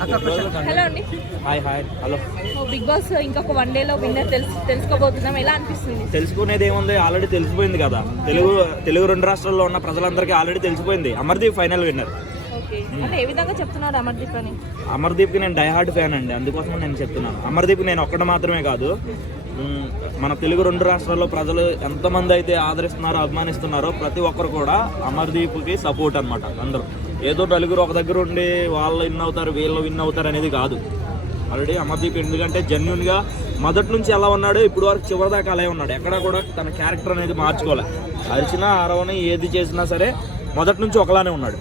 Hello అండి. Hi hi. Hello. Big boss ఇంకొక one డేలో విన్నర్ తెలుసు తెలుసుకోబోతున్నాం. ఎలా అనిపిస్తుంది? తెలుసుకునేది ఏముంది? ఆల్రెడీ తెలిసిపోయింది కదా. తెలుగు తెలుగు రెండు రాష్ట్రాల్లో ఉన్న ప్రజలందరికీ ఆల్రెడీ తెలిసిపోయింది. అమర్దీప్ ఫైనల్ విన్నర్ అంటే ఏ విధంగా చెప్తున్నారు అమర్దీప్ అని? అమర్దీప్కి నేను డైహార్డ్ ఫ్యాన్ అండి. అందుకోసం నేను చెప్తున్నాను. అమర్దీప్ నేను ఒక్కటి మాత్రమే కాదు. మన తెలుగు రెండు రాష్ట్రాల్లో ప్రజలు ఎంతమంది అయితే ఆదరిస్తున్నారో అభిమానిస్తున్నారో ప్రతి ఒక్కరు కూడా అమర్దీప్కి సపోర్ట్ అన్నమాట అందరూ. ఏదో నలుగురు ఒక దగ్గర ఉండి వాళ్ళు విన్ అవుతారు వీళ్ళు విన్ అవుతారు అనేది కాదు. ఆల్రెడీ అమర్దీప్ ఎందుకంటే జెన్యున్గా మొదటి నుంచి ఎలా ఉన్నాడో ఇప్పుడు వరకు చివరి దాకా అలాగే ఉన్నాడు. ఎక్కడ కూడా తన క్యారెక్టర్ అనేది మార్చుకోలే. అరిచినా అరవని ఏది చేసినా సరే మొదటి నుంచి ఒకలానే ఉన్నాడు.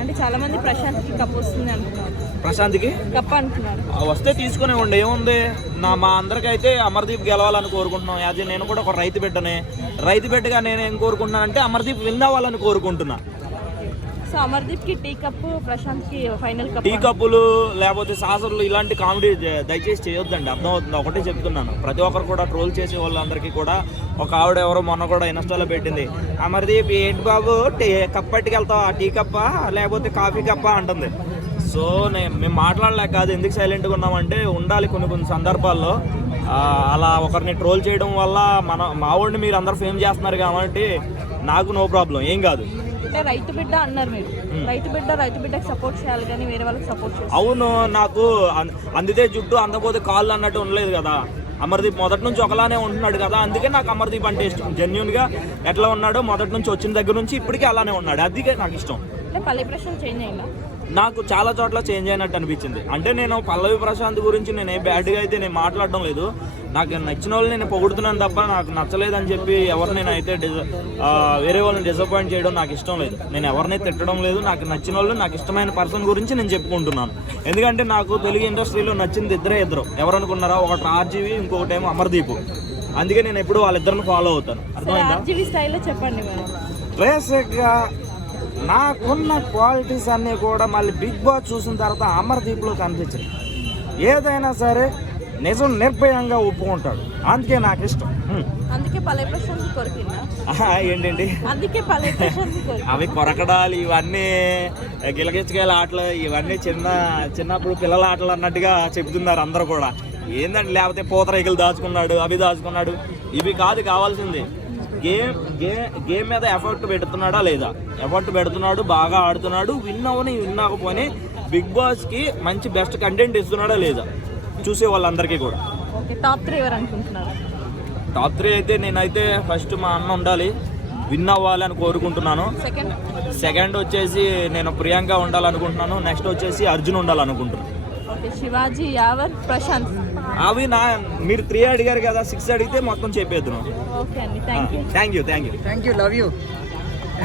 అంటే చాలా మంది ప్రశాంత్కి కప్ వస్తుంది అంటున్నారు. ప్రశాంత్కి? కప్ అంటున్నారు. ఆ వస్తే తీసుకునే ఉండే ఏముంది? నా మా అందరికైతే అమర్దీప్ గెలవాలని కోరుకుంటున్నాం. యాజ్ నేను కూడా ఒక రైతు బిడ్డనే. రైతు బిడ్డగా నేను ఏం కోరుకుంటున్నానంటే అమర్దీప్ విన్ అవ్వాలని కోరుకుంటున్నా. సో అమర్దీప్కి టీ కప్ ప్రశాంత్కి ఫైనల్ కప్ టీ కప్పులు లేకపోతే సాసర్లు ఇలాంటి కామెడీ దయచేసి చేయొద్దండి. అర్థమవుతుంది. ఒకటే చెప్తున్నాను. ప్రతి ఒక్కరు కూడా ట్రోల్ చేసే వాళ్ళందరికీ కూడా ఒక ఆవిడ ఎవరో మొన్న కూడా ఇన్స్టాలో పెట్టింది. అమర్దీప్ ఏంటి బాబు? టీ కప్ పట్టుకెళ్తావా? టీ కప్పా? లేకపోతే కాఫీ కప్పా? అంటుంది. సో నేను మేము మాట్లాడలేక కాదు. ఎందుకు సైలెంట్గా ఉన్నామంటే ఉండాలి కొన్ని కొన్ని సందర్భాల్లో. అలా ఒకరిని ట్రోల్ చేయడం వల్ల మన మావాడిని మీరు అందరు ఫేమ్ చేస్తున్నారు కాబట్టి నాకు నో ప్రాబ్లం. ఏం కాదు. అంటే రైతు బిడ్డ అన్నారు మీరు. రైతు బిడ్డ రైతు బిడ్డకి సపోర్ట్ చేయాలి కానీ వేరే వాళ్ళకి సపోర్ట్ చేయాలి అవును నాకు అందితే జుట్టు అందపోతే కాళ్ళు అన్నట్టు ఉండలేదు కదా. అమర్దీప్ మొదటి నుంచి ఒకలానే ఉంటున్నాడు కదా. అందుకే నాకు అమర్దీప్ అంటే ఇష్టం. జెన్యున్గా ఎట్లా ఉన్నాడో మొదటి నుంచి వచ్చిన దగ్గర నుంచి ఇప్పటికీ అలానే ఉన్నాడు. అందుకే నాకు ఇష్టం. అంటే పల్లె ప్రశాంత్ చేంజ్ అయిందా నాకు చాలా చోట్ల చేంజ్ అయినట్టు అనిపించింది. అంటే నేను పల్లవి ప్రశాంత్ గురించి నేను ఏ బ్యాడ్గా అయితే నేను మాట్లాడడం లేదు. నాకు నచ్చిన వాళ్ళు నేను పొగుడుతున్నాను తప్ప నాకు నచ్చలేదని చెప్పి ఎవరు నేను అయితే డిజ వేరే వాళ్ళని డిసప్పాయింట్ చేయడం నాకు ఇష్టం లేదు. నేను ఎవరిని తిట్టడం లేదు. నాకు నచ్చిన వాళ్ళు నాకు ఇష్టమైన పర్సన్ గురించి నేను చెప్పుకుంటున్నాను. ఎందుకంటే నాకు తెలుగు ఇండస్ట్రీలో నచ్చింది ఇద్దరే ఇద్దరు. ఎవరు అనుకున్నారా ఒకటి ఆర్జీవి ఇంకొకటి ఏమో అమర్దీప్. అందుకే నేను ఎప్పుడు వాళ్ళిద్దరిని ఫాలో అవుతాను. అర్థమైందా? చెప్పండి బేసిక్గా నాకున్న క్వాలిటీస్ అన్నీ కూడా మళ్ళీ బిగ్ బాస్ చూసిన తర్వాత అమర్దీప్లో కనిపించాయి. ఏదైనా సరే నిజం నిర్భయంగా ఒప్పుకుంటాడు. అందుకే నాకు ఇష్టం. అందుకే ఏంటండి? అందుకే అవి కొరకడాలు ఇవన్నీ గిలగిచ్చకాయల ఆటలు ఇవన్నీ చిన్న చిన్నప్పుడు పిల్లల ఆటలు అన్నట్టుగా చెబుతున్నారు అందరూ కూడా. ఏందండి లేకపోతే పూతరేకులు దాచుకున్నాడు అవి దాచుకున్నాడు. ఇవి కాదు కావాల్సింది. గేమ్ గేమ్ గేమ్ మీద ఎఫర్ట్ పెడుతున్నాడా లేదా? ఎఫర్ట్ పెడుతున్నాడు బాగా ఆడుతున్నాడు విన్ అవని విన్ అవ్వకపోని బిగ్ బాస్కి మంచి బెస్ట్ కంటెంట్ ఇస్తున్నాడా లేదా? చూసే వాళ్ళందరికీ కూడా. టాప్ త్రీ ఎవరు అనుకుంటున్నారు? టాప్ త్రీ అయితే నేనైతే ఫస్ట్ మా అన్న ఉండాలి. విన్ అవ్వాలి అని కోరుకుంటున్నాను. సెకండ్ సెకండ్ వచ్చేసి నేను ప్రియాంక ఉండాలనుకుంటున్నాను. నెక్స్ట్ వచ్చేసి అర్జున్ ఉండాలనుకుంటున్నాను. శివాజీ యావర్ ప్రశాంత్. అవి నా మీరు త్రీ అడిగారు కదా సిక్స్ అడిగితే మొత్తం చెప్పేద్దాం ఓకే అండి thank you. Thank you thank you. Thank you love you.